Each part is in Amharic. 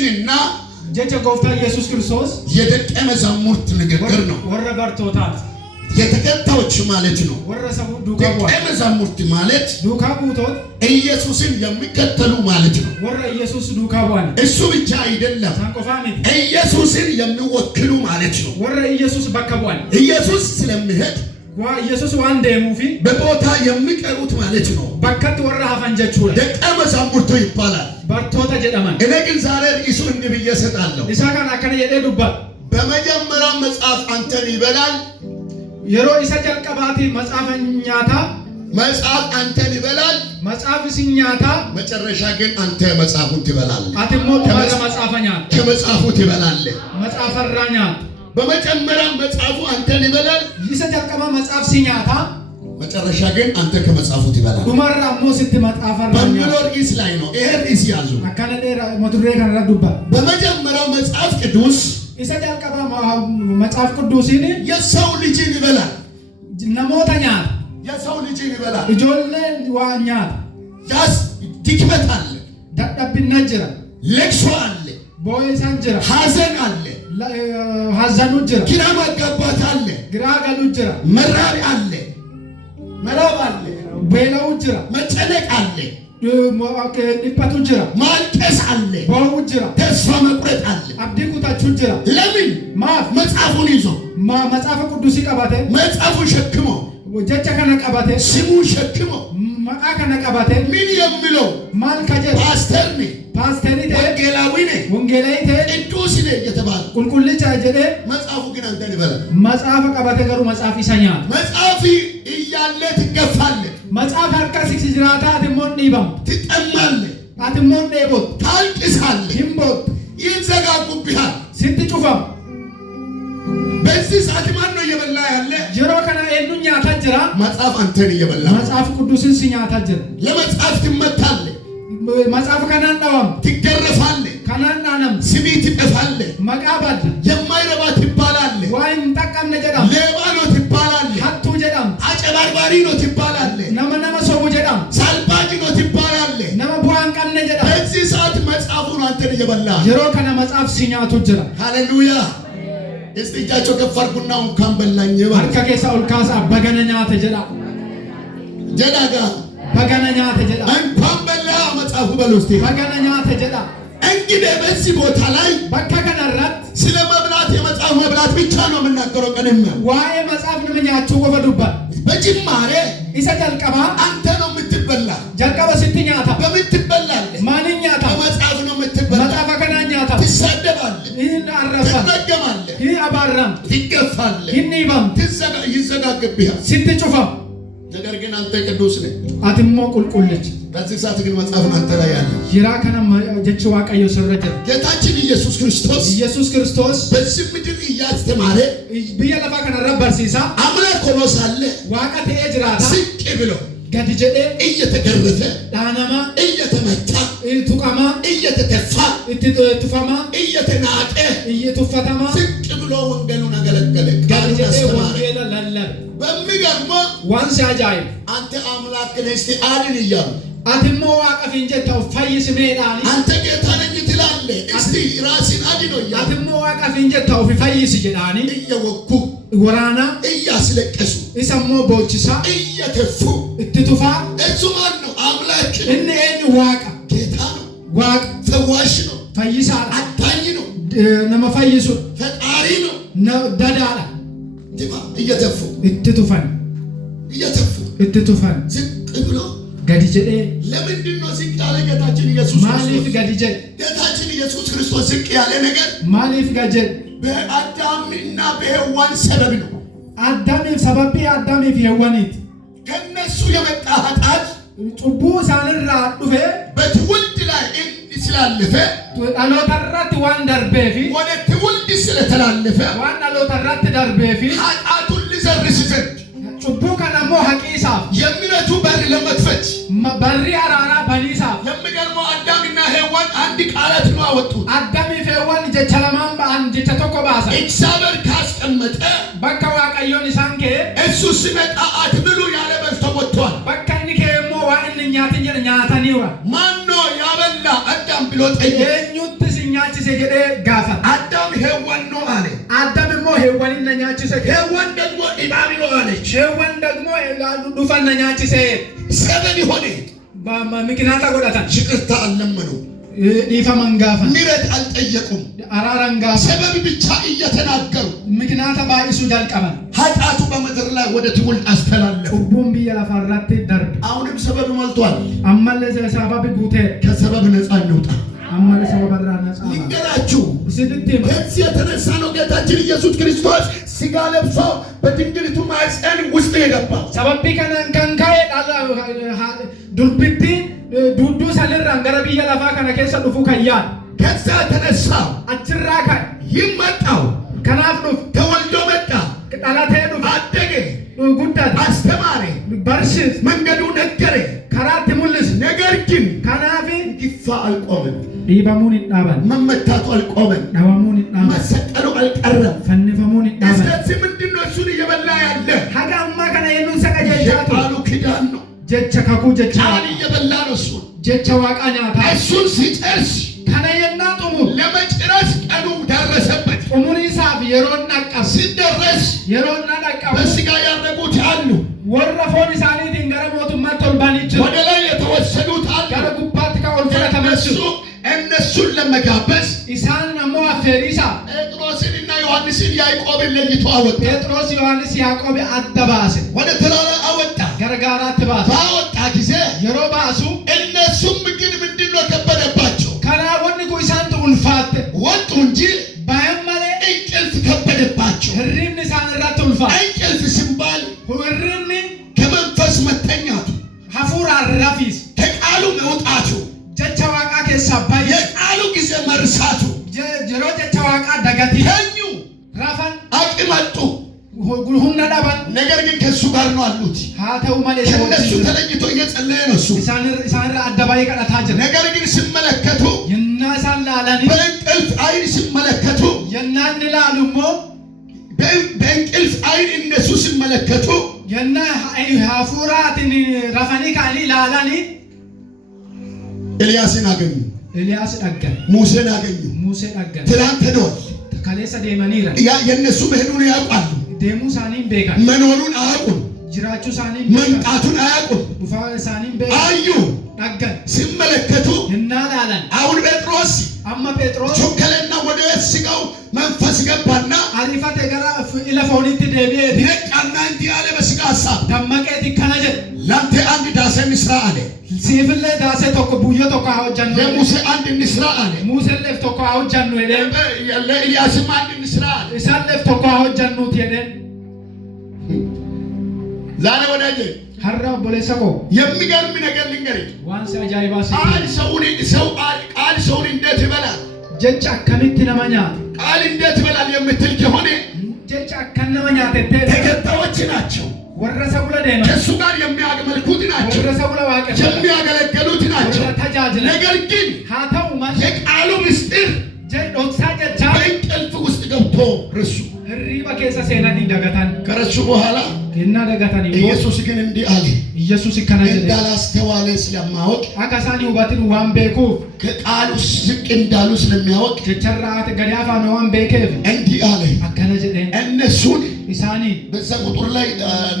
የጌታችንና ጀቸ ጎፍታ ኢየሱስ ክርስቶስ የደቀ መዛሙርት ንግግር ነው። ወረበርቶታት የተከታዮች ማለት ነው። ወረሰቡ ዱካቡ ደቀ መዛሙርት ማለት ዱካቡቶት ኢየሱስን የሚከተሉ ማለት ነው። ወረ ኢየሱስ ዱካቡን እሱ ብቻ አይደለም፣ ሳንቆፋሚት ኢየሱስን የሚወክሉ ማለት ነው። ወረ ኢየሱስ በከቧል ኢየሱስ ስለሚሄድ ኢየሱስ ዋንዴሙፊ በቦታ የሚቀሩት ማለት ነው። በከት ወረ ሀፈንጀቹ ደቀ መዛሙርቱ ይባላል። በርቶታ ጀደማን እኔ ግን ዛሬ ርዕሱ እንዲህ ብዬ እሰጣለሁ። ኢሳካን አከነ የደዱባ በመጀመሪያ መጽሐፍ አንተን ይበላል። የሮ ኢሳ ጀልቀባቲ መጽሐፈኛታ መጽሐፍ አንተን ይበላል። መጽሐፍ ሲኛታ መጨረሻ ግን አንተ መጽሐፉን ትበላለህ። አትሞ ተባለ መጽሐፈኛ ከመጽሐፉ ትበላለህ። መጽሐፈራኛ በመጀመሪያ መጽሐፉ አንተን ይበላል። ኢሳ ጀልቀባ መጽሐፍ ሲኛታ መጨረሻ ግን አንተ ከመጽሐፉ ትበላለህ። ዱማራሞ ስት መጽሐፈራኛ በሚኖር ርዕስ ላይ ነው። ይሄ ርዕስ ያዙ። አከነ ደራ መቱሬ ከነዱባ በመጀመሪያው መጽሐፍ ቅዱስ ኢሳ ጀልቀባ መጽሐፍ ቅዱስን የሰው ልጅን ይበላል። ነሞተኛ የሰው ልጅን ይበላል። እጆለ ዋኛ ዳስ ድክመት አለ፣ ዳዳብና ጅራ ለቅሶ አለ፣ ቦይሳን ጅራ ሐዘን አለ፣ ሐዘኑ ጅራ ግራ መጋባት አለ፣ ግራ ገሉ ጅራ መራብ አለ፣ መራብ አለ፣ ቤላው ጅራ መጨነቅ አለ፣ ንቀቱ ጅራ ማልቀስ አለ፣ ቦው ጅራ ተስፋ መቁረጥ አለ። አብዲቁታቹ ጅራ ለምን ማፍ መጽሐፉን ይዞ መጽሐፈ ቅዱስ ቀባተ መጽሐፉን ሸክሞ ጀቸ ከነ ቀባተ ስሙን ሸክሞ መቃ ከነ ቀባተ ምን የሚለው ማል ከጀ ፓስተር ነኝ፣ ፓስተሪቴ ወንጌላዊ ነኝ፣ ወንጌላይቴ ቅዱስ ነኝ እየተባለ ቁልቁልቻ ጀደ መጽሐፉ ግን አንተን ይበላል። መጽሐፈ ቀባተ ገሩ መጽሐፍ ይሰኛ መጽሐፍ እያለ ትገፋለህ። መጽሐፍ አርካ ሲክስ ጅራታ አትሞን ዲባም ትጠማለህ፣ አትሞን ዴቦት ታልቅሳለህ፣ ይምቦት ይዘጋጉብሃል። ስትጩፋም በዚህ ሰዓት ማን ነው እየበላ ያለ? ጀሮ ከና ኤኑኛ ታጅራ መጽሐፍ አንተን እየበላ መጽሐፍ ቅዱስን ሲኛ ታጅራ ለመጽሐፍ ትመታለህ፣ መጽሐፍ ከናንዳዋም ትገረፋለህ፣ ከናንዳናም ስሚ ትጠፋለህ፣ መቃባድ የማይረባ ትባላለህ፣ ዋይም ጠቀም ነጀዳም ሌባ ነው ትባላለህ፣ ሀቱ ጀዳም አጨባርባሪ ነው ትባላለህ፣ ነመ ሶቡ ጀዳም ሳልባጅ ነው ትባላለህ። ነመ ቡሃን ቀም ነጀዳም በዚህ ሰዓት መጽሐፉን አንተን እየበላ ጀሮ ከና መጽሐፍ ሲኛቱ ጅራ ሃሌሉያ። እስቲ እጃቸው ከፍ አድርጉና እንኳን በላኝ አርካ ከሳ ኡልካሳ በገነኛ ተጀዳ ጀዳጋ በገነኛ ተጀዳ እንኳን በላ መጽሐፉ በል ውስጥ በገነኛ ተጀዳ። እንግዲህ በዚህ ቦታ ላይ በካ ከነራት ስለ መብላት የመጽሐፍ መብላት ብቻ ነው የምናገረው። ቀንና ዋይ መጽሐፍ ነመኛቹ ወበዱባ በጅማሬ ኢሳ ጀልቀባ አንተ ነው የምትበላ። ጀልቀባ ስትኛታ በምን ትበላለህ? ማንኛታ በመጽሐፍ ነው የምትበላ። መጽሐፈ ከናኛታ ትሳደባለህ፣ ይህን አረፋ ትረገማለህ፣ ይህ አባራም ትገፋለህ፣ ይኒባም ይዘጋግብሃል። ስትጩፋም ነገር ግን አንተ ቅዱስ ነህ። አትሞ ቁልቁልች በዚህ ሰዓት ግን መጽሐፍን አንተ ላይ ያለ ጅራ ከና ጀቹ ዋቀዮ ሰረጀ ጌታችን ኢየሱስ ክርስቶስ በዚህ ምድር እያስተማረ ብየለፋ ከና ረበርሲሳ አምላክ ሆኖ ሳለ ዋቀቴ ጅራታ ዝቅ ብሎ ገድጀዴ እየተገረፈ ዳናማ እየተመታ ቱቃማ እየተተፋ ቱፋማ እየተናቀ እየቱፈተማ ዝቅ ብሎ ወንጌሉን አገለገለ። ቃሉን ገድጀዴ አስተማረ። ወንጌላ ለለብ በሚገርመው ዋንስ አጃይ አንተ አምላክ ነህ እስቲ አድን እያሉ አትሞ ዋቀፍ እንጀታው ፈይስ ሜዳኒ አንተ ጌታ ነኝ ትላለህ። እስቲ ራስን አድኖ እያሉ አትሞ ዋቀፍ እንጀታው ፈይስ ጀዳኒ እየወጉ ወራና እያስለቀሱ ኢሰሞ ቦችሳ እየተፉ እትቱፋ እሱ ማን ነው? አምላክ እኔ ዋቃ ጌታ ነው። ዋቅ ፈዋሽ ነው። ፈይሳ አዳኝ ነው። ነመፈይሱ ፈጣሪ ነው። ዳዳላ ዲማ እየተፉ እትቱፋን እትቱፋን ዝቅ ብሎ ገድጀዴ ለምንድን ነው ዝቅ ያለ? ጌታችን ኢየሱስ ማሊፍ ገድጀ ጌታችን ኢየሱስ ክርስቶስ ዝቅ ያለ ነገር ማሊፍ ገጀ በአዳምና በሔዋን ሰበብ ነው። አዳም ሰበብ አዳም የዋኒት ከነሱ የመጣ ኃጢአት ጩቡ ሳንራ ዱፌ በትውልድ ላይ ስላለፈ አሎተራት ዋን ደርቤፊ ወደ ትውልድ ስለተላለፈ ዋን አሎተራት ደርቤፊ ኃጢአቱን ሊዘርስ ዘንድ ጩቡ ከነሞ ሐቂሳ የምሕረቱ በር ለመክፈት በሪ አራራ በሊሳ የሚገርመው አዳምና ሔዋን አንድ ቃላት ነው አወጡት። አዳም ሔዋን ጀቸለማም በአንድ ጀተኮባሳ እግዚአብሔር ካስቀመጠ በካ ዋቀዮን ሳንኬ እሱ ሲመጣ አትብሉ ያለ በልቶ ወጥቷል። በካ ንኬሞ ዋን ኛትኝ ኛታኒዋ ማን ነው ያበላ አዳም ብሎ ጠየቀ። የኙት ሲኛች ጀደ ጋፋ አዳም ሔዋን ነው አለ። አዳም ሞ ሔዋንን ነኛችሰ ሔዋን ደግሞ እባብ ነው አለች። ሔዋን ደግሞ ዱፋን ነኛችሰ ሰበብ ሆነ ምክንያት አጎዳታ ይቅርታ አልለመኑ ዲፋ መንጋፋ ምሕረት አልጠየቁም። አራራንጋ ሰበብ ብቻ እየተናገሩ ምክንያት ባይሱ ዳልቀማ ኃጢአቱ በምድር ላይ ወደ ትውልድ አስተላለፉ። ቁቡም ቢያላፋራት ደርብ አሁንም ሰበብ ሞልቷል። አማለዘ ሰበብ ጉቴ ከሰበብ ነፃ እንውጣ። አማለ ሰበብ ነፃ ይገራችሁ። ስለዚህ ከዚህ የተነሳ ነው ጌታችን ኢየሱስ ክርስቶስ ሥጋ ለብሶ በድንግሊቱ ማኅፀን ውስጥ የገባው። ሰበብ ከንካዬ ዱርብቲ ዱዱ ሰልራን ገረ ቢያላፋ ከነ ከሰ ዱፉ ከያን ከዛ ተነሳ አጭራካ ይመጣው ከናፍዱ ተወልዶ መጣ። ቅጣላቴ ዱፍ አደገ፣ ጉዳት አስተማረ፣ በርሽስ መንገዱ ነገረ፣ ከራት ሙልስ ነገር ግን ከናፊ ግፋ አልቆመም። ዲባሙን ይጣባል፣ መመታቱ አልቆመም፣ ዳዋሙን ይጣባል፣ መሰቀሉ አልቀረም፣ ፈንፈሙን ይጣባል። ስለዚህ ምንድነው እሱን እየበላ ያለ? ሀጋማ ከነ የኑን ሰቀጀቻቱ ቃሉ ኪዳን ነው። ጀቸ ከኩ ጀቸ ቃል እየበላ ነው። እሱን ጀቸ ዋቃኛታ እሱን ሲጨርስ ከነየና ጡሙ ለመጨረስ ቀኑ ደረሰበት። ጡሙን ይሳብ የሮና ቀብ ሲደረስ የሮና ቀብ በሥጋ ያረጉት አሉ፣ ወረፎን ሳኒ ድንገረ ሞቱማ ቶልባን ይችላል ወደ ላይ የተወሰዱት አሉ። ገረ ጉባት ከኦልፈረ ተመሱ እነሱን ለመጋበዝ ኢሳን ነሞ አፈሪሳ ጴጥሮስንና ዮሐንስን ያዕቆብን ለይቶ አወጣ። ጴጥሮስ ዮሐንስ ያዕቆብ አደባሰ ወደ ተራራ አወጣ። ገረጋራ ተባሰ ባወጣ ጊዜ የሮባሱ እነሱም ግን ምንድነው ከበደባቸው? ከናወን ኩይሳንት ኡልፋት ወጡ እንጂ ባያማለ እንቅልፍ ከበደባቸው። ህሪም ንሳንራት ኡልፋት እንቅልፍ ሲባል ህሪም ከመንፈስ መተኛቱ፣ ሐፉራ ረፊስ ከቃሉ መውጣቱ፣ ጀቻዋቃ ከሳባይ የቃሉ ጊዜ መርሳቱ፣ ጀሮ ጀቻዋቃ ደጋቲ ተኙ፣ ራፋን አቅመጡ። ሁሉና ዳባን ነገር ግን ከሱ ጋር ነው አሉት። ሃተው ማለት ከነሱ ተለይቶ እየጸለየ ነው እሱ። ኢሳን አደባይ ቀዳታጀ ነገር ግን ሲመለከቱ የናሳን ላላኒ በእንቅልፍ አይን ሲመለከቱ የናን ላሉሞ በእንቅልፍ አይን እነሱ ሲመለከቱ የና ሐፉራትን ራፋኒ ካሊ ላላኒ ኤልያስን አገኙ፣ ኤልያስ አገኘ፣ ሙሴን አገኙ። ሙሴ አገኘ። ትላንት ሄደዋል። ከሌሰ ደመኒራ ያ የነሱ መሄዱን ያውቃሉ። ደሙ ሳኒን ቤጋ መኖሩን አያውቁም። ጅራቹ ሳኒን መምጣቱን አያውቁም። ዱፋ ሳኒን ቤጋ አዩ። አገን ሲመለከቱ እናላለን። አሁን ጴጥሮስ አማ ጴጥሮስ ቾከለና ወደ ሥጋው መንፈስ ገባና አሪፋት ገራ ኢለፎኒት ደቤት ነቃና እንዲህ አለ በሥጋ ሐሳብ ደመቀት ከነጀ ላንተ አንድ ዳሴ እንስራ አለ። ሲፍለ ዳሴ ቶኮ ቡዮ ቶኮ አውጃን ለሙሴ አንድ እንስራ አለ። ሙሴ ለፍ ቶኮ አውጃን ነው ሄደ። ለኤልያስም አንድ እንስራ አለ። ኢሳን ለፍ ቶኮ አውጃን ነው ሄደ። ዛሬ ወዳጄ ሀራ ቦሌሰቆ የሚገርም ነገር ልንገርህ። ዋንስ አጃይባስ ቃል ሰውን እንዴት ይበላል? ጀጫ ከሚት ነማኛ ቃል እንዴት ይበላል የምትል ከሆነ ጀጫ ከነማኛ ተተ ተከታዮች ናቸው። ወረሰ ጉለ ደማ ከሱ ጋር የሚያገለግሉት ናቸው። ወረሰ ጉለ ዋቀ የሚያገለግሉት ናቸው። ተጃጅለ ነገር ግን ሃተው ማሽ የቃሉ ምስጢር ጀዶክሳ ጀቻ በእንቅልፍ ውስጥ ገብቶ ረሱ። ሪባ ከሰ ሰናኒ ደጋታን ከረሱ በኋላ እና ደጋታን ኢየሱስ ግን እንዲህ አለ። ኢየሱስ ከናጀ እንዳላስተዋለ ስለማወቅ አካሳኒ ውባትን ዋን ቤኩ ከቃሉ ዝቅ እንዳሉ ስለሚያወቅ ጀቸራት ገዳፋ ነው ዋን ቤከፍ እንዲህ አለ። አከነጀ እነሱን ኢሳኒ በዛ ቁጥር ላይ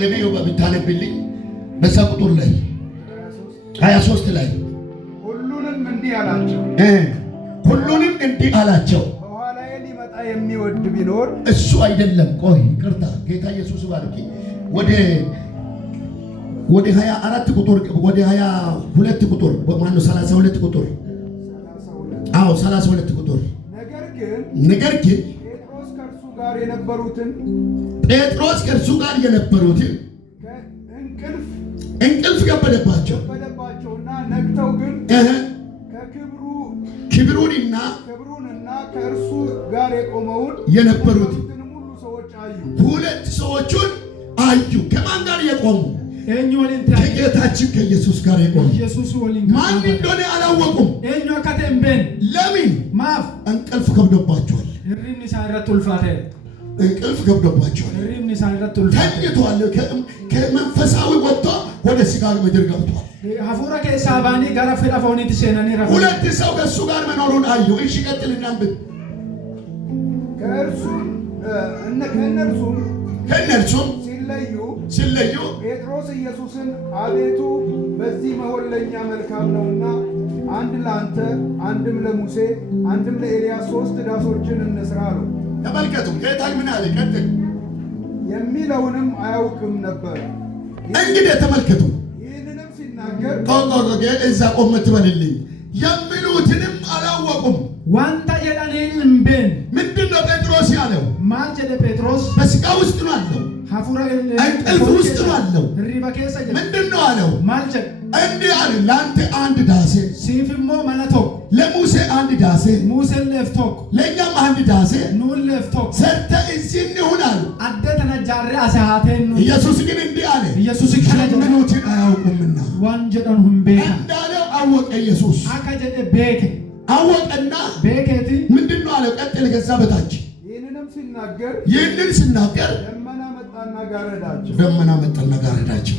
ነብዩ ብታነብልኝ በዛ ቁጥር ላይ 23 ላይ ሁሉንም እንዲህ አላቸው ሁሉንም እንዲህ አላቸው። በኋላዬ ሊመጣ የሚወድ ቢኖር እሱ አይደለም። ቆይ ይቅርታ፣ ጌታ ኢየሱስ ባርኪ። ወደ 24 ቁጥር ወደ 22 ቁጥር ማነው 32 ቁጥር 32 ቁጥር ነገር ግን ጴጥሮስ ከእርሱ ጋር የነበሩትን እንቅልፍ ከበደባቸውና ነቅተው ግን ክብሩንና ከእርሱ ጋር የቆመውን የነበሩትን ሁሉ ሰዎች አዩ። ሁለት ሰዎቹን አዩ። ከማን ጋር የቆሙ? ኤኞሊን ከጌታችን ከኢየሱስ ጋር የቆሙ። ኢየሱስ ወሊን ማን እንደሆነ አላወቁም። ኤኞ ከተምበን ለምን? ማፍ እንቅልፍ ከብዶባቸዋል። እሪን ሳይረቱ ልፋተ እንቅልፍ ገብቶባቸዋል። ሪምኒ ሳይራት ቱልፋቴ ተኝቷል። ከመንፈሳዊ ወጥቶ ወደ ስጋ ምድር ገብቷል። ሀፉራ ከሳባኒ ጋራ ፍራፎኒት ሴናኒ ራፉ ሁለት ሰው ከእሱ ጋር መኖሩን አየሁ። እሺ ቀጥል እናንብብ። ከእነርሱም ሲለዩ ጴጥሮስ ኢየሱስን አቤቱ በዚህ መሆን ለእኛ መልካም ነውና አንድ ለአንተ አንድም ለሙሴ አንድም ለኤልያስ 3 ዳሶችን እንስራ አለው። ተመልከቱ ጌታ ምን አለ? ቀጥል። የሚለውንም አያውቅም ነበር። እንግዲህ ተመልከቱ። ይህንንም ሲናገር እዛ ቆም ትበልልኝ። የሚሉትንም አላወቁም። ዋንታ የዳኔል እምቤን ምንድነው ጴጥሮስ ያለው? ማን ጀደ ጴጥሮስ በስጋ ውስጥ ነው አለው። ሀፉራ እንቅልፍ ውስጥ ነው አለው። ሪባ ከሰ ጀደ ምንድነው አለው? ማል ጀደ እንዲህ አለ፣ ለአንተ አንድ ዳሴ፣ ሲፍሞ መነቶ ለሙሴ አንድ ዳሴ፣ ሙሴ ለፍቶክ ለእኛም አንድ ዳሴ ኑን ለፍቶክ ሰርተ እዚህ እንሁን አሉ። አደ ተነጃሬ አሰሃቴን ነው። ኢየሱስ ግን እንዲህ አለ፣ ኢየሱስ ከለጀ የሚሉትን አያውቁምና ዋን ጀደን ሁምቤካ እንዳለው አወቀ። ኢየሱስ አካ ጀደ ቤክ አወቀና ቤኬቲ ምንድነው አለው? ቀጥል። ከዛ በታች ይህንን ሲናገር ደመና መጣና ጋረዳቸው። ደመና መጣና ጋረዳቸው።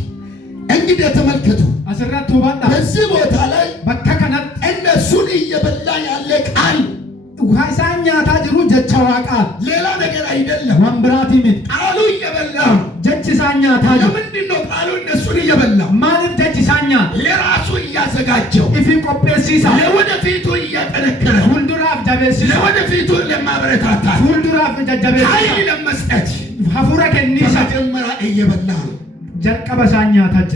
እንግዲህ ተመልከቱ፣ አስራት ተባዳ በዚህ ቦታ ላይ በከከናት እነሱን እየበላ ያለ ቃል ውሃሳኛታ ጅሩ ጀቻዋቃ ሌላ ነገር አይደለም። ወንብራቲ ምን ቃሉ እየበላ ጀችሳኛታ ለምንድነው ቃሉ እነሱን እየበላ ማለት ጀችሳኛ ለራሱ እያዘጋጀው ኢፊ ቆጴሲሳ ለወደፊቱ እያጠነከረ ሁንዱራፍ ጃቤሲ ለወደፊቱ ለማበረታታ ሁንዱራፍ ጃቤሲ ኃይል ለመስጠት ሀፉራ ከኒሳ መጀመሪያ እየበላ ጀቀበሳኛታ ጅ